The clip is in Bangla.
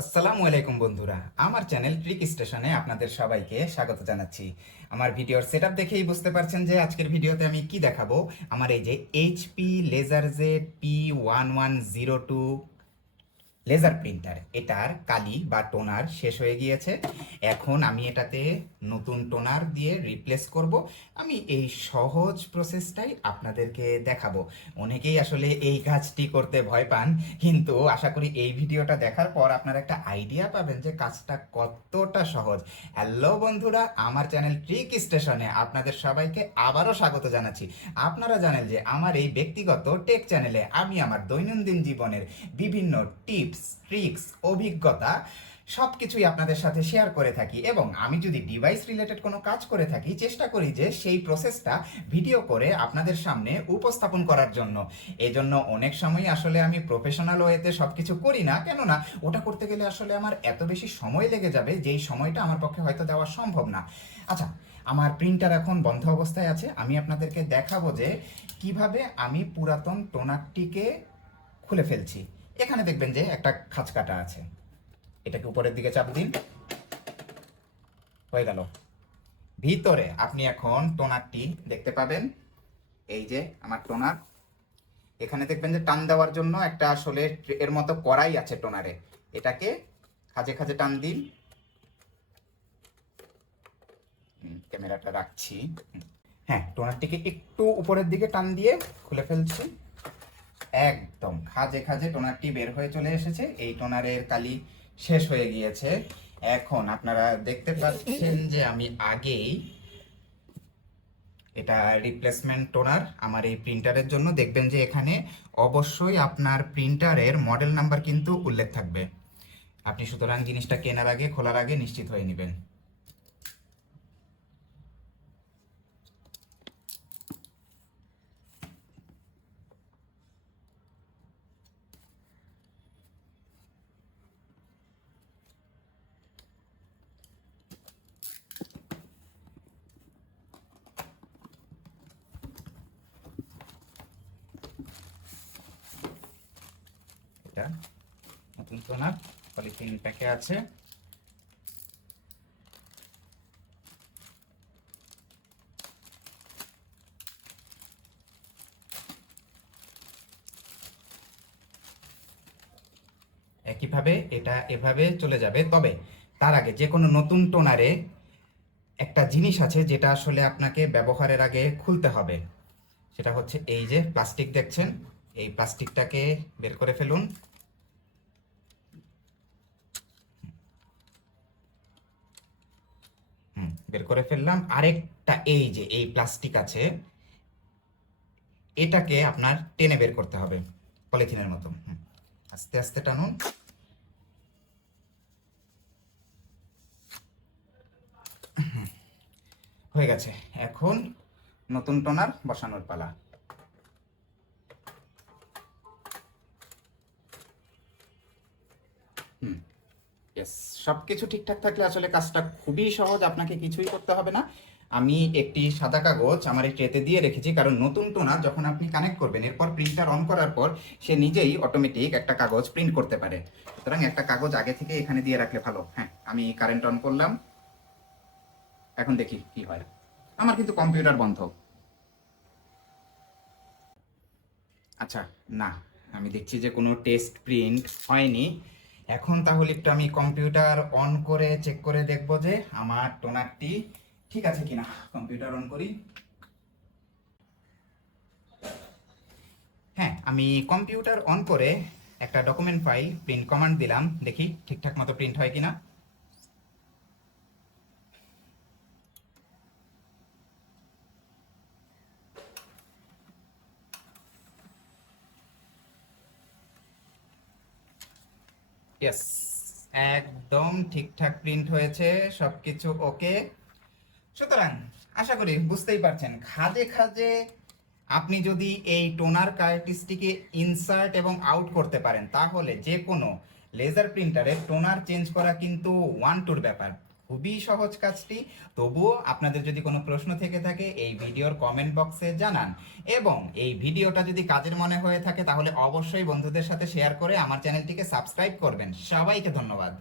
আসসালামু আলাইকুম বন্ধুরা, আমার চ্যানেল ট্রিক স্টেশনে আপনাদের সবাইকে স্বাগত জানাচ্ছি। আমার ভিডিওর সেট দেখেই বুঝতে পারছেন যে আজকের ভিডিওতে আমি কি দেখাবো। আমার এই যে HP LaserJet P one one zero two laser printer এটার কালি বা টোনার শেষ হয়ে গিয়েছে। এখন আমি এটাতে নতুন টোনার দিয়ে রিপ্লেস করব। আমি এই সহজ প্রসেসটাই আপনাদেরকে দেখাবো। অনেকেই আসলে এই কাজটি করতে ভয় পান, কিন্তু আশা করি এই ভিডিওটা দেখার পর আপনারা একটা আইডিয়া পাবেন যে কাজটা কতটা সহজ। হ্যালো বন্ধুরা, আমার চ্যানেল ট্রিক স্টেশনে আপনাদের সবাইকে আবারও স্বাগত জানাচ্ছি। আপনারা জানেন যে আমার এই ব্যক্তিগত টেক চ্যানেলে আমি আমার দৈনন্দিন জীবনের বিভিন্ন টিপস, ট্রিক্স, অভিজ্ঞতা সব কিছুই আপনাদের সাথে শেয়ার করে থাকি এবং আমি যদি ডিভাইস রিলেটেড কোনো কাজ করে থাকি, চেষ্টা করি যে সেই প্রসেসটা ভিডিও করে আপনাদের সামনে উপস্থাপন করার জন্য। এই জন্য অনেক সময় আসলে আমি প্রফেশনাল ওয়েতে সব কিছু করি না। কেননা ওটা করতে গেলে আসলে আমার এত বেশি সময় লেগে যাবে, যেই সময়টা আমার পক্ষে হয়তো দেওয়া সম্ভব না। আচ্ছা আমার প্রিন্টার এখন বন্ধ অবস্থায় আছে। আমি আপনাদেরকে দেখাবো যে কীভাবে আমি পুরাতন টোনারটিকে খুলে ফেলছি। এখানে দেখবেন যে একটা খাঁচ কাটা আছে। এটাকে উপরের দিকে চাপ দিন। হয়ে গেল। ভিতরে আপনি এখন টোনারটি দেখতে পাবেন। এই যে আমার টোনার। এখানে দেখবেন যে টান দেওয়ার জন্য একটা আসলে এর মতো কড়াই আছে টোনারে। এটাকে খাজে খাজে টান দিন। ক্যামেরাটা রাখছি। হ্যাঁ টোনারটিকে একটু উপরের দিকে টান দিয়ে খুলে ফেলছি। একদম খাজে খাজে টোনারটি বের হয়ে চলে এসেছে। এই টোনারের কালি শেষ হয়ে গিয়েছে। এখন আপনারা দেখতে পাচ্ছেন যে আমি আগেই এটা রিপ্লেসমেন্ট টোনার আমার এই প্রিন্টারের জন্য। দেখবেন যে এখানে অবশ্যই আপনার প্রিন্টারের মডেল নাম্বার কিন্তু উল্লেখ থাকবে। আপনি সুতরাং জিনিসটা কেনার আগে, খোলার আগে নিশ্চিত হয়ে নেবেন। এটা। নতুন টোনার পলিথিন প্যাকে আছে। একইভাবে এটা এভাবে চলে যাবে। তবে তার আগে যে কোনো নতুন টোনারে একটা জিনিস আছে যেটা আসলে আপনাকে ব্যবহারের আগে খুলতে হবে। সেটা হচ্ছে এই যে প্লাস্টিক দেখছেন, এই প্লাস্টিকটাকে বের করে ফেলুন হুম, বের করে ফেললাম। আরেকটা এই যে, এই প্লাস্টিক আছে, এটাকে আপনার টেনে বের করতে হবে পলিথিনের মতো। আস্তে আস্তে টানুন। হয়ে গেছে। এখন নতুন টোনার বসানোর পালা। হুম ইয়েস ঠিকঠাক থাকলে আসলে কাজটা খুবই সহজ, আপনাকে কিছুই করতে হবে না। আমি একটি সাদা কাগজ আমার এই ট্রেতে দিয়ে রেখেছি, কারণ নতুন টোনার যখন আপনি কানেক্ট করবেন, এরপর প্রিন্টার অন করার পর সে নিজেই অটোমেটিক একটা কাগজ প্রিন্ট করতে পারে। সুতরাং একটা কাগজ আগে থেকে এখানে দিয়ে রাখলে ভালো। হ্যাঁ আমি কারেন্ট অন করলাম। এখন দেখি কি হয়। আমার কিন্তু কম্পিউটার বন্ধ। আচ্ছা না, আমি দেখছি যে কোনো টেস্ট প্রিন্ট হয়নি। এখন তাহলে একটু আমি কম্পিউটার অন করে চেক করে দেখব যে আমার টোনারটি ঠিক আছে কিনা। কম্পিউটার অন করি। হ্যাঁ আমি কম্পিউটার অন করে একটা ডকুমেন্ট ফাইল, প্রিন্ট কমান্ড দিলাম। দেখি ঠিকঠাক মতো প্রিন্ট হয় কিনা। ইয়েস একদম ঠিকঠাক প্রিন্ট হয়েছে, সবকিছু ওকে সুতরাং, আশা করি বুঝতেই পারছেন খাজে খাজে আপনি যদি এই টোনার কার্টিসটিকে ইনসার্ট এবং আউট করতে পারেন, তাহলে যে কোনো লেজার প্রিন্টারে টোনার চেঞ্জ করা কিন্তু ওয়ান টুর ব্যাপার। খুবই সহজ কাজটি। তবুও আপনাদের যদি কোনো প্রশ্ন থেকে থাকে, এই ভিডিওর কমেন্ট বক্সে জানান। এবং এই ভিডিওটা যদি কাজের মনে হয়ে থাকে, তাহলে অবশ্যই বন্ধুদের সাথে শেয়ার করে আমার চ্যানেলটিকে সাবস্ক্রাইব করবেন। সবাইকে ধন্যবাদ।